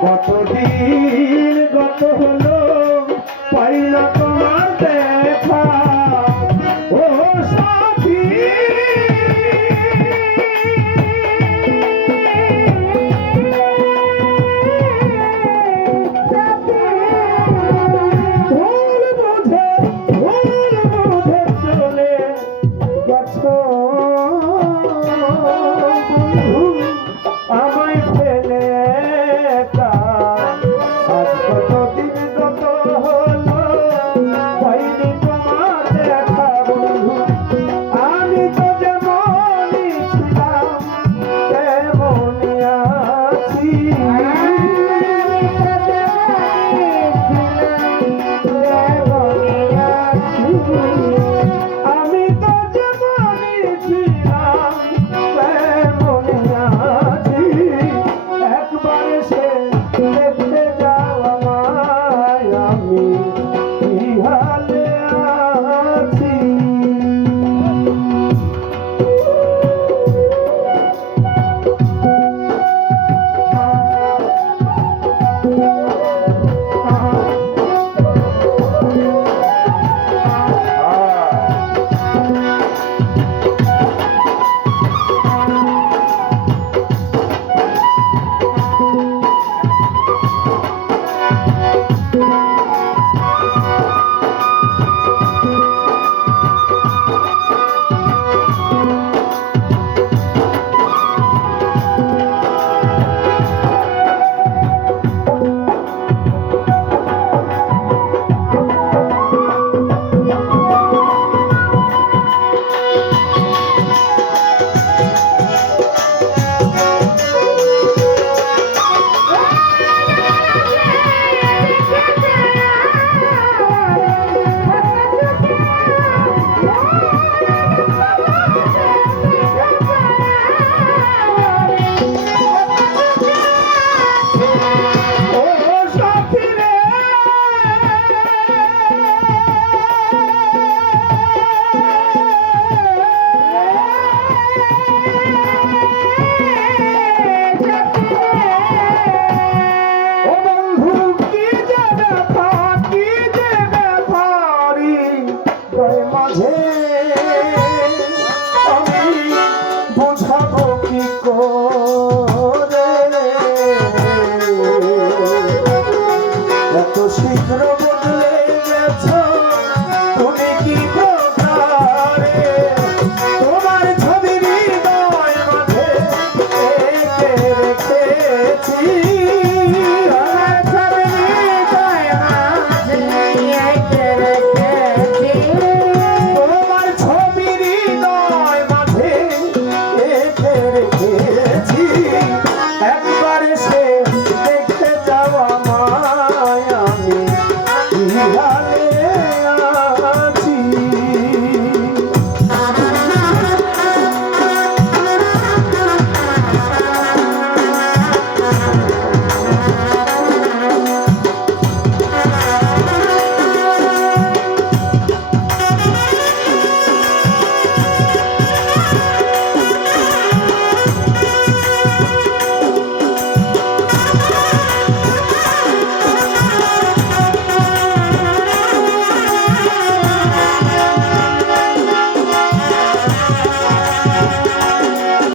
Quatro